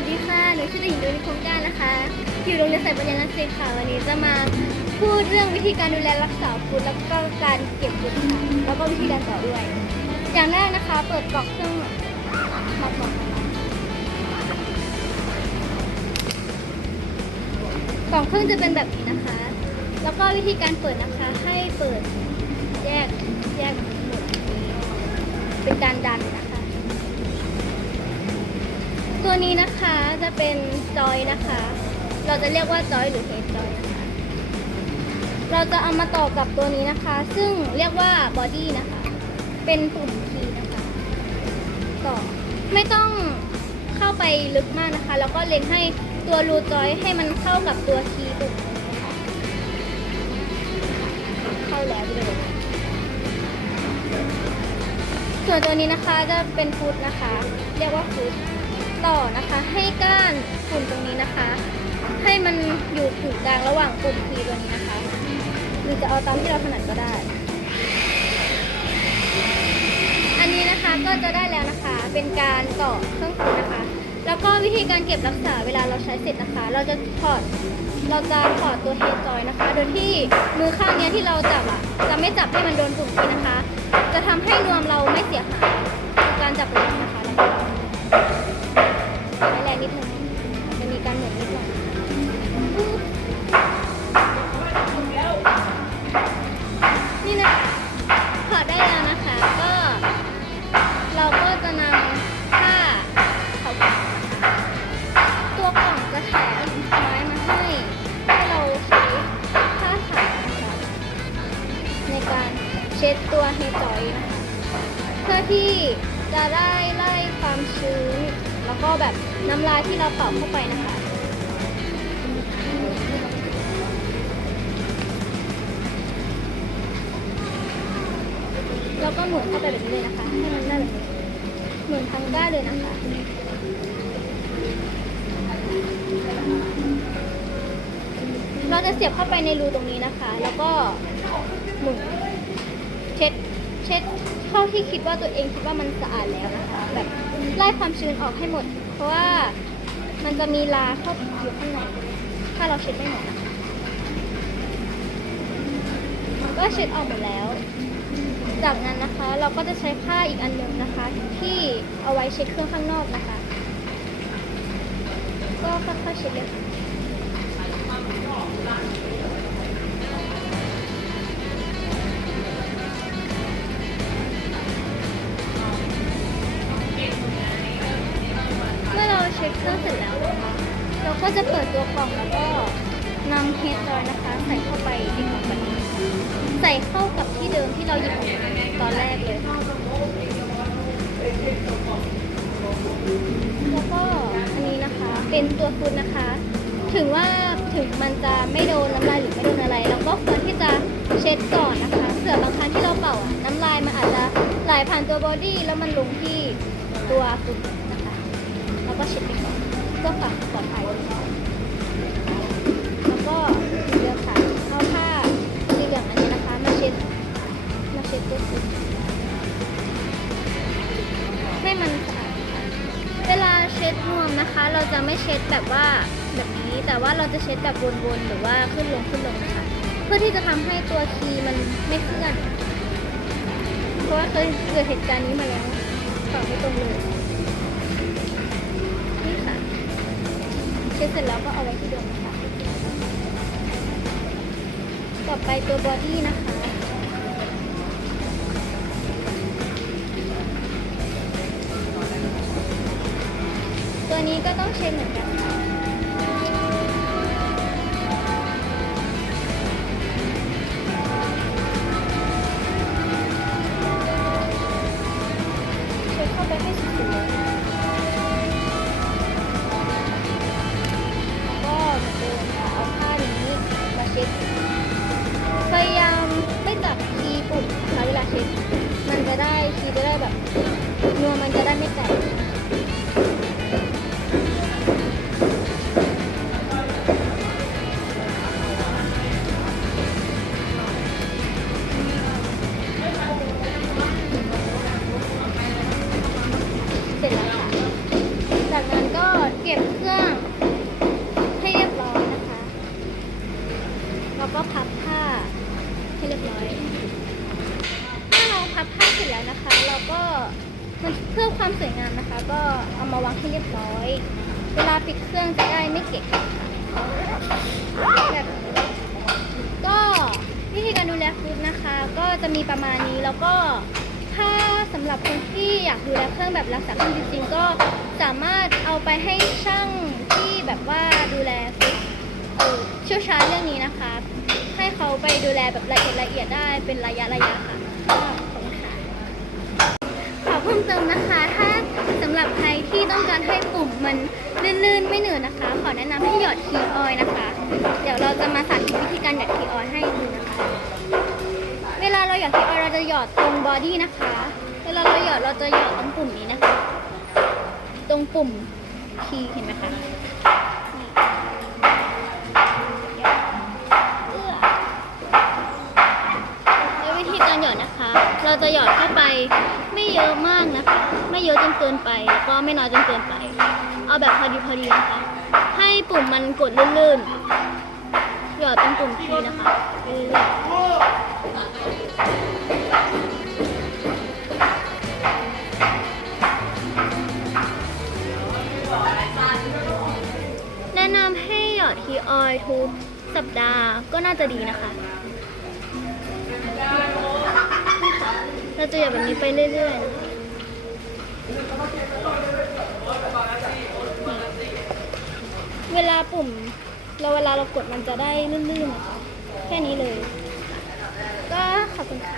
วัสดีค่ะ หนูชื่อเด็กหญิงโดนิคงก้านะคะ อยู่โรงเรียนสายปัญญานักศึกษาค่ะ วันนี้จะมาพูดเรื่องวิธีการดูแลรักษาฟุตแล้วก็การเก็บฟุตค่ะ แล้วก็วิธีการต่อด้วย อย่างแรกนะคะ เปิดกล่องเครื่องมาก่อนนะคะกล่องเครื่องจะเป็นแบบนี้นะคะ แล้วก็วิธีการเปิดนะคะ ให้เปิดแยกแยกหมดนี้เป็นการดันนะคะ ตัวนี้นะคะจะเป็นจอยนะคะ เราจะเรียกว่าจอยหรือเฮดจอยนะคะ เราจะเอามาต่อกับตัวนี้นะคะ ซึ่งเรียกว่าบอดี้นะคะ เป็นปุ่มคีย์นะคะ ต่อไม่ต้องเข้าไปลึกมากนะคะ แล้วก็เล็งให้ตัวรูจอยให้มันเข้ากับตัวคีย์ปุ่มนะคะเข้าแล้วเลยส่วนตัวนี้นะคะจะเป็นฟุตนะคะ เรียกว่าฟุต ต่อนะคะ ให้ก้านปุ่มตรงนี้นะคะ ให้มันอยู่กึ่งกลางระหว่างปุ่มคีตัวนี้นะคะ หรือจะเอาตามที่เราถนัดก็ได้ อันนี้นะคะก็จะได้แล้วนะคะ เป็นการต่อเครื่องฟุตนะคะ แล้วก็วิธีการเก็บรักษาเวลาเราใช้เสร็จนะคะ เราจะถอดเราจะถอดตัวเฮดจอยนะคะ โดยที่มือข้างนี้ที่เราจับอะ จะไม่จับให้มันโดนปุ่มคีนะคะ จะทำให้นวมเราไม่เสียหายการจับแรงนะคะแล้วก็ นิดนึงจะมีการหมุนนิดหน่อยนี่นะถอดได้แล้วนะคะ ก็ เราก็จะนำผ้าขากล่องนะคะตัวกล่องจะแถมไม้มาให้ ให้เราใช้ผ้าขาวนะคะในการเช็ดตัวเฮดจอยนะคะเพื่อที่จะได้ไล่ความชื้น แล้วก็แบบน้ำลายที่เราเป่าเข้าไปนะคะ แล้วก็หมุนเข้าไปแบบนี้เลยนะคะ ให้มันได้แบบนี้หมุนทังด้านเลยนะคะเราจะเสียบเข้าไปในรูตรงนี้นะคะ แล้วก็หมุนเช็ด เช็ดเท่าที่คิดว่าตัวเองคิดว่ามันสะอาดแล้วนะคะแบบ ไล่ความชื้นออกให้หมด เพราะว่ามันจะมีลาเข้าอยู่ข้างในถ้าเราเช็ดไม่หมดมันก็เช็ดออกหมดแล้ว จากนั้นนะคะ เราก็จะใช้ผ้าอีกอันหนึ่งนะคะ ที่เอาไว้เช็ดเครื่องข้างนอกนะคะ ก็ค่อยๆเช็ดเลยค่ะ ก็จะเปิดตัวกล่องแล้วก็นำเฮดจอยนะคะ ใส่เข้าไปในกล่องแบบนี้ ใส่เข้ากับที่เดิมที่เราหยิบออกมาตอนแรกเลย แล้วก็อันนี้นะคะเป็นตัวฟุตนะคะ ถึงว่าถึงมันจะไม่โดนน้ำลายหรือไม่โดนอะไรเราก็ควรที่จะเช็ดก่อนนะคะเผื่อบางครั้งที่เราเป่าน้ำลายมันอาจจะไหลผ่านตัวบอดี้แล้วมันลงที่ตัวฟุตนะคะ แล้วก็เช็ดไปก่อน เพื่อความปลอดภัยแล้วก็สีเหลืองค่ะเอาผ้าสีเหลืองอันนี้นะคะมาเช็ดมาเช็ดตัวฟุตให้มันสะอาดค่ะเวลาเช็ดนวมนะคะ เราจะไม่เช็ดแบบว่าแบบนี้แต่ว่าเราจะเช็ดแบบวนๆหรือว่าขึ้นลงขึ้นลงนะคะเพื่อที่จะทำให้ตัวคีมันไม่เคลื่อนเพราะว่าเคยเกิดเหตุการณ์นี้มาแล้วต่อไม่ตรงเลย เช็ดเสร็จแล้วก็เอาไว้ที่เดิมนะคะ ต่อไปตัวบอดี้นะคะตัวนี้ก็ต้องเช็ดเหมือนกันค่ะ พื่อความสวยงามนะคะ ก็เอามาวางให้เรียบร้อย เวลาปิดเครื่องจะได้ไม่เกะกะแบบก็วิธีการดูแลฟุตนะคะ ก็จะมีประมาณนี้แล้วก็ถ้าสำหรับคนที่อยากดูแลเครื่องแบบรักษาเครื่องจริงๆก็สามารถเอาไปให้ช่างที่แบบว่าดูแลฟุตเอ่อเชี่ยวชาญเรื่องนี้นะคะ ให้เขาไปดูแลแบบละเอียดละเอียดได้เป็นระยะระยะค่ะก็ขอบคุณค่ะ ขอ เติมนะคะ ถ้าสำหรับใครที่ต้องการให้ปุ่มมันลื่นๆ ไม่เหนื่อยนะคะ ขอแนะนำให้หยอดทีออยล์นะคะ เดี๋ยวเราจะมาสาธิตวิธีการหยอดทีออยล์ให้ดูนะคะ เวลาเราหยอดทีออยล์เราจะหยอดตรงบอดี้นะคะ เวลาเราหยอดเราจะหยอดตรงปุ่มนี้นะคะ ตรงปุ่มทีเห็นไหมคะเอื้อแล้ววิธีการหยดนะคะเราจะหยอดเข้าไปไม่เยอะมาก ไม่เยอะจนเกินไป แล้วก็ไม่น้อยจนเกินไป เอาแบบพอดีพอดีนะคะ ให้ปุ่มมันกดลื่นๆหยอดเป็นปุ่มทีนะคะแนะนำให้หยอดทีออยทุกสัปดาห์ก็น่าจะดีนะคะ เราจะหยอดแบบนี้ไปเรื่อยๆนะคะ เวลาปุ่ม เราเวลาเรากดมันจะได้ลื่นๆนะคะ แค่นี้เลย ก็ขอบคุณค่ะ